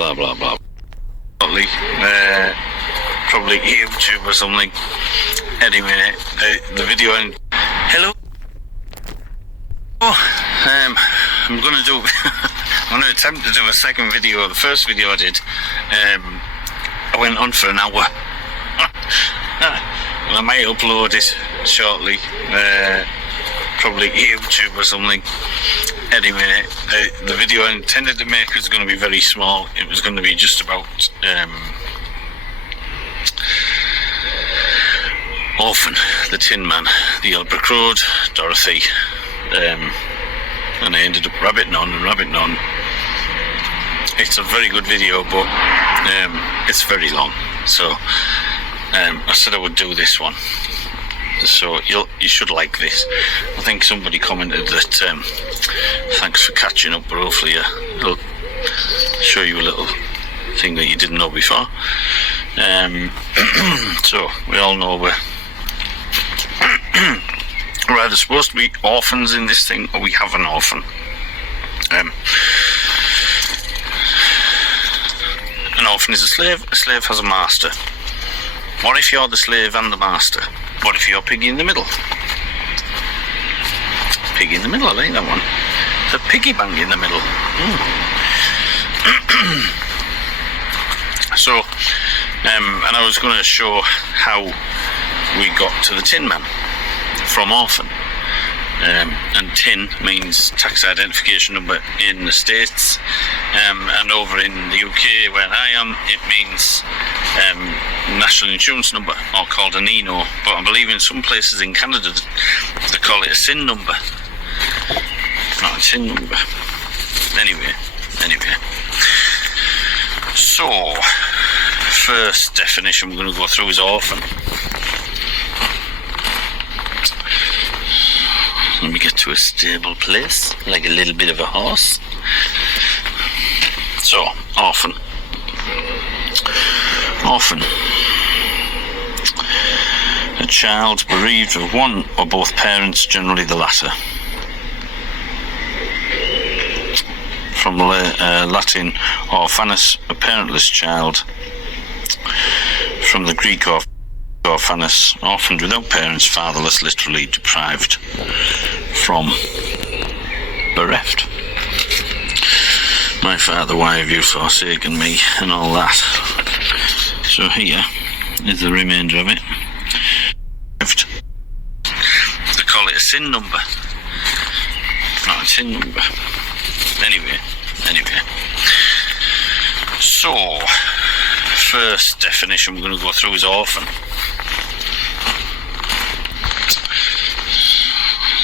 blah blah blah. Probably YouTube or something. Anyway, the video and hello. I'm gonna do. I'm gonna attempt to do a second video. The first video I did, I went on for an hour. And I might upload it shortly. Probably YouTube or something. Anyway, the video I intended to make was going to be very small. It was going to be just about Orphan, the Tin Man, the Albrook Road, Dorothy, and I ended up rabbiting on. It's a very good video, but it's very long, so I said I would do this one. So you should like this. I think somebody commented that thanks for catching up, but hopefully it'll show you a little thing that you didn't know before. So we all know we're either supposed to be orphans in this thing, or we have an orphan. An orphan is a slave has a master. What if you're the slave and the master? What if you're piggy in the middle? Piggy in the middle, I like that one. The piggy bank in the middle. So, and I was going to show how we got to the Tin Man from orphan. And tin means tax identification number in the States, and over in the UK where I am it means national insurance number, or called an ENO, but I believe in some places in Canada they call it a SIN number, not a TIN number. Anyway, so first definition we're going to go through is orphan. Let me get to a stable place, like a little bit of a horse. So, orphan. A child bereaved of one or both parents, generally the latter. From Latin, orphanus, a parentless child. From the Greek orphanus, orphaned without parents, fatherless, literally deprived. From bereft. My Father, why have you forsaken me, and all that. So here is the remainder of it. They call it a SIN number, not a TIN number. Anyway. So first definition we're going to go through is orphan.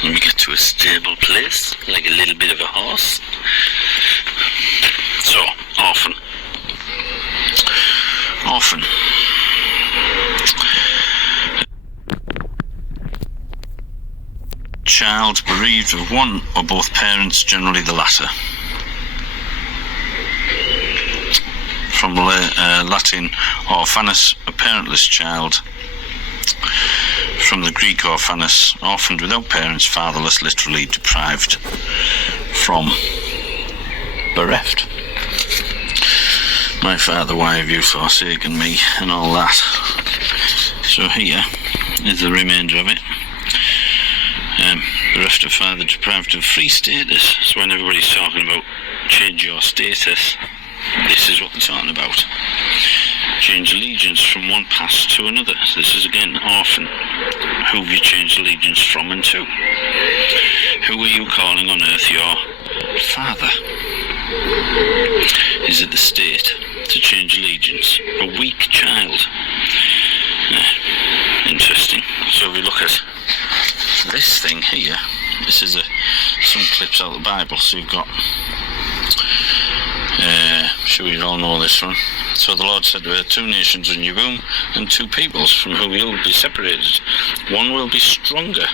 Let me get to a stable place, like a little bit of a horse. So, orphan. Child bereaved of one or both parents, generally the latter. From Latin, orphanus, a parentless child. From the Greek orphanus, orphaned without parents, fatherless, literally deprived. From bereft. My Father, why have you forsaken me, and all that. So here is the remainder of it. Bereft of father, deprived of free status. So when everybody's talking about change your status, this is what they're talking about. Change allegiance from one past to another. So this is again orphan. Who have you changed allegiance from and to? Who are you calling on earth your father? Is it the state to change allegiance? A weak child. Interesting. So we look at this thing here. This is some clips out of the Bible. So you've got sure we all know this one. So the Lord said, there are two nations in your womb, and two peoples from whom you'll be separated. One will be stronger.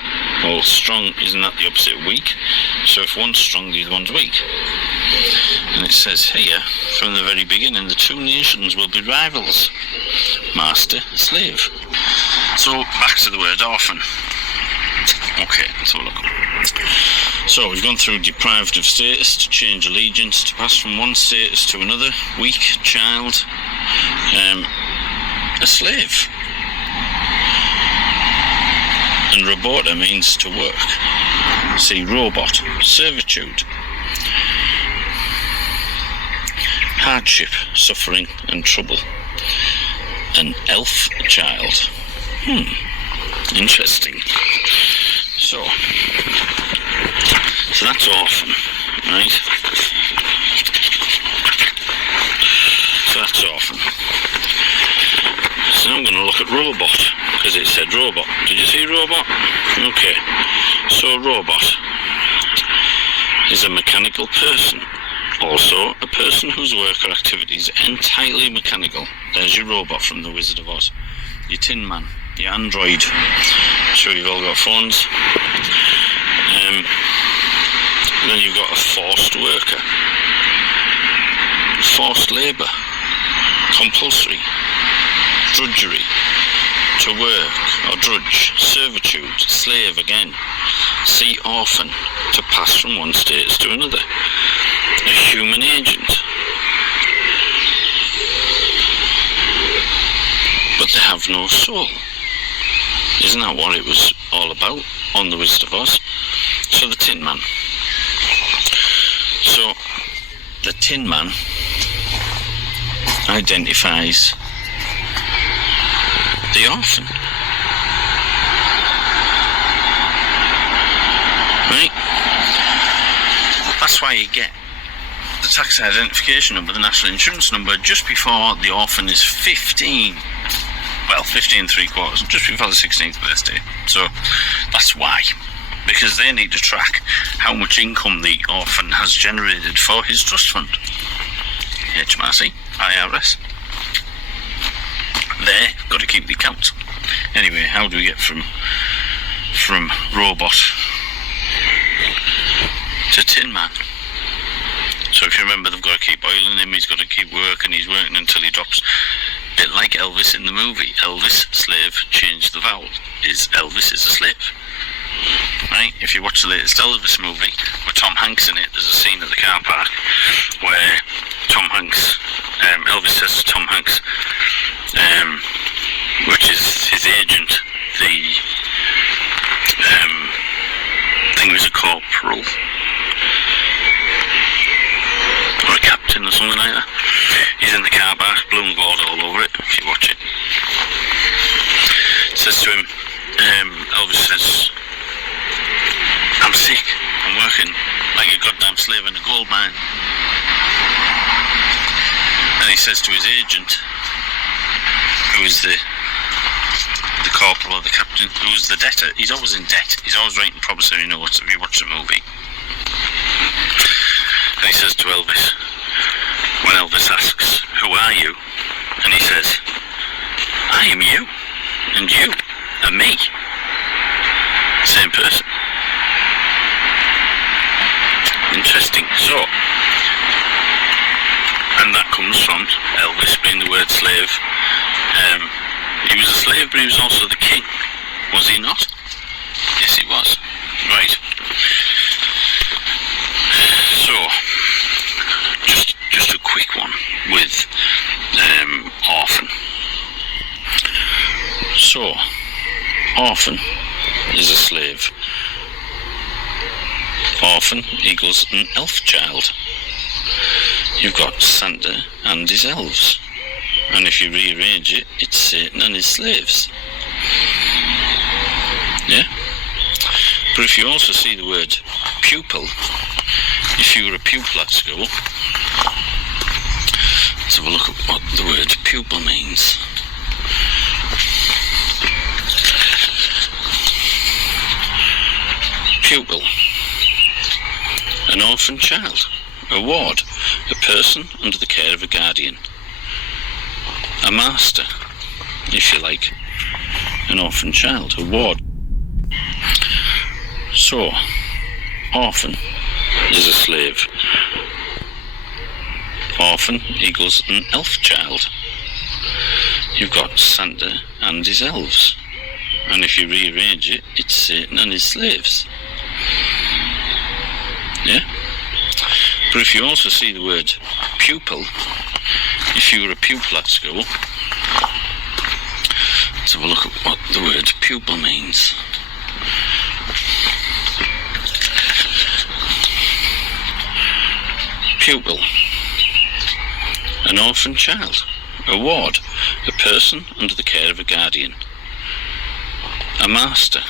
Well, strong, isn't that the opposite of weak? So if one's strong, the other one's weak. And it says here, from the very beginning, the two nations will be rivals. Master, slave. So back to the word orphan. Okay, let's have a look. So we've gone through deprived of status, to change allegiance, to pass from one status to another, weak, child, a slave. And robota means to work. See, robot, servitude. Hardship, suffering and trouble. An elf child. Interesting. So that's orphan, right? So that's orphan. So now I'm going to look at robot, because it said robot. Did you see robot? Okay. So robot is a mechanical person. Also, a person whose work or activity is entirely mechanical. There's your robot from The Wizard of Oz. Your Tin Man, your android. Sure you've all got phones. Then you've got a forced worker. Forced labour. Compulsory. Drudgery. To work or drudge. Servitude. Slave again. See orphan. To pass from one status to another. A human agent. But they have no soul. Isn't that what it was all about on The Wizard of Oz? So the Tin Man. So the Tin Man identifies the orphan. Right? That's why you get the tax identification number, the national insurance number, just before the orphan is 15. Well, 15 3/4, just before the 16th birthday. So that's why. Because they need to track how much income the orphan has generated for his trust fund. HMRC, IRS. They've got to keep the account. Anyway, how do we get from robot to Tin Man? So if you remember, they've got to keep oiling him, he's got to keep working, he's working until he drops. Bit like Elvis in the movie. Elvis, slave, change the vowel. Elvis is a slave. Right? If you watch the latest Elvis movie with Tom Hanks in it, there's a scene at the car park where Elvis says to Tom Hanks, which is his agent, I think he was a corporal or a captain or something like that. He's in the car park, blue and gold all over it, if you watch it. Says to him, Elvis says, I'm sick, I'm working like a goddamn slave in a gold mine. And he says to his agent, who is the corporal or the captain, who's the debtor, he's always in debt, he's always writing promissory notes if you watch the movie. And he says to Elvis, when Elvis asks, who are you? And he says, I am you, and you are me. Same person. Interesting. So, and that comes from Elvis being the word slave. He was a slave, but he was also the king. Was he not? Yes, he was. Right. So, just a quick one with orphan. So, orphan is a slave. Orphan equals an elf child. You've got Santa and his elves. And if you rearrange it, it's Satan and his slaves. Yeah? But if you also see the word pupil, if you were a pupil at school, let's have a look at what the word pupil means. Pupil. An orphan child. A ward. A person under the care of a guardian. A master, if you like. An orphan child. A ward. So, orphan is a slave. Orphan equals an elf child. You've got Santa and his elves. And if you rearrange it, it's Satan and his slaves. Yeah? But if you also see the word pupil, if you were a pupil at school, let's have a look at what the word pupil means. Pupil. An orphan child. A ward. A person under the care of a guardian. A master,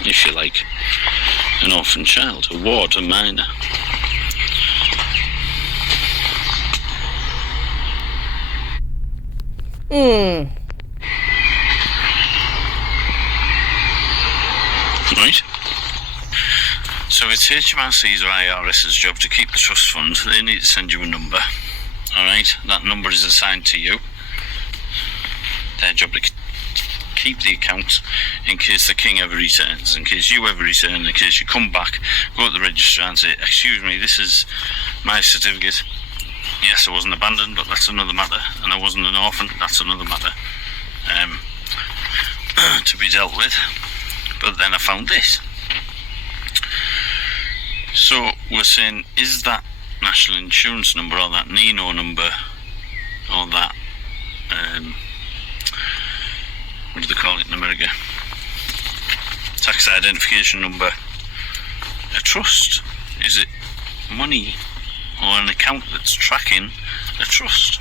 if you like. An orphan child. A ward. A minor. Right? So it's HMRC's or IRS's job to keep the trust fund. They need to send you a number. Alright? That number is assigned to you. Their job to keep the account in case the king ever returns, in case you ever return, in case you come back, go to the registrar and say, excuse me, this is my certificate. Yes, I wasn't abandoned, but that's another matter. And I wasn't an orphan, that's another matter to be dealt with. But then I found this. So we're saying, is that national insurance number or that NINO number or that what do they call it in America? Tax identification number a trust? Is it money or an account that's tracking a trust?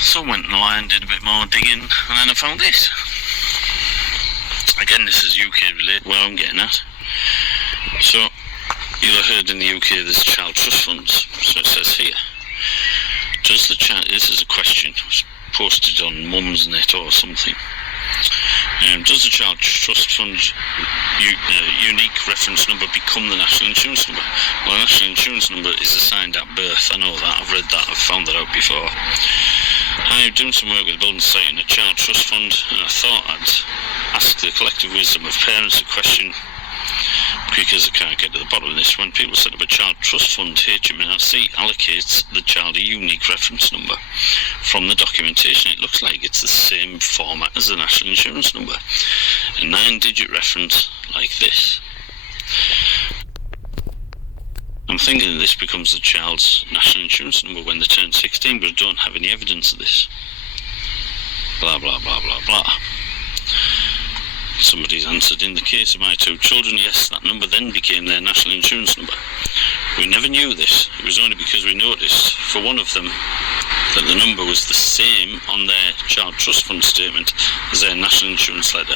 So I went online, did a bit more digging, and then I found this. Again, this is UK related, where I'm getting at. So, you'll have heard in the UK there's child trust funds. So it says here, does the child, this is a question, it was posted on Mumsnet or something. Does the child trust fund unique reference number become the national insurance number? Well, the national insurance number is assigned at birth. I know that, I've read that, I've found that out before. I'm doing some work with a building site and a child trust fund, and I thought I'd ask the collective wisdom of parents a question, because I can't get to the bottom of this. When people set up a child trust fund, HMRC allocates the child a unique reference number. From the documentation, it looks like it's the same format as the national insurance number. A 9-digit reference like this. I'm thinking this becomes the child's national insurance number when they turn 16, but I don't have any evidence of this. Blah, blah, blah, blah, blah. Somebody's answered, in the case of my 2 children, yes, that number then became their national insurance number. We never knew this. It was only because we noticed for one of them that the number was the same on their child trust fund statement as their national insurance letter.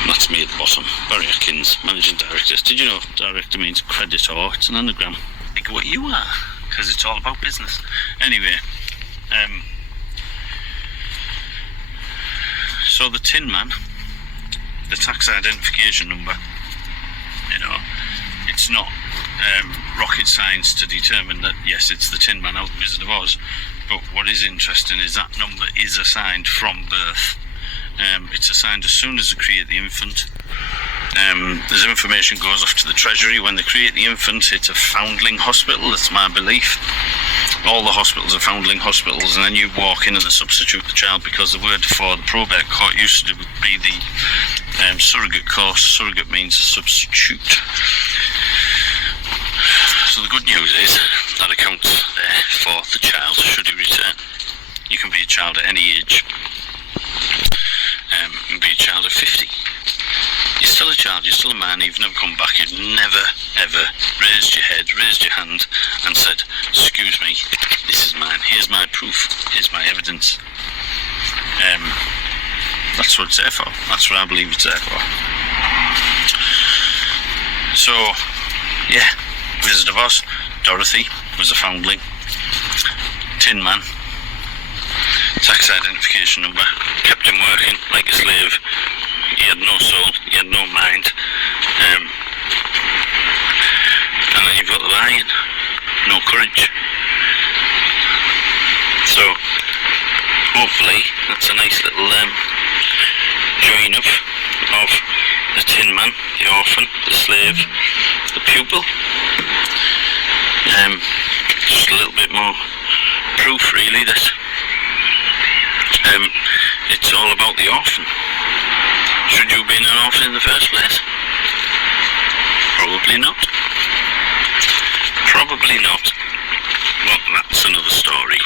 And that's me at the bottom, Barriatkins, Managing Director. Did you know director means creditor? It's an anagram. Think of what you are, because it's all about business. Anyway, so the Tin Man, the tax identification number, you know, it's not rocket science to determine that, yes, it's the Tin Man out of Wizard of Oz, but what is interesting is that number is assigned from birth. It's assigned as soon as they create the infant. This information goes off to the Treasury. When they create the infant, it's a foundling hospital, that's my belief. All the hospitals are foundling hospitals, and then you walk in and they substitute the child, because the word for the probate court used to be the surrogate course. Surrogate means a substitute. So the good news is that accounts there for the child should he return. You can be a child at any age. You can be a child at 50. You're still a child, you're still a man, you've never come back, you've never ever raised your head, raised your hand and said, excuse me, this is mine, here's my proof, here's my evidence. That's what it's there for, that's what I believe it's there for. So, yeah, Wizard of Oz, Dorothy was a foundling, Tin Man, tax identification number, kept him working like a slave. He had no soul, he had no mind. And then you've got the lion, no courage. So, hopefully, that's a nice little join of the Tin Man, the orphan, the slave, the pupil. Just a little bit more proof, really, that it's all about the orphan. Should you have been an orphan in the first place? Probably not. Probably not. Well, that's another story.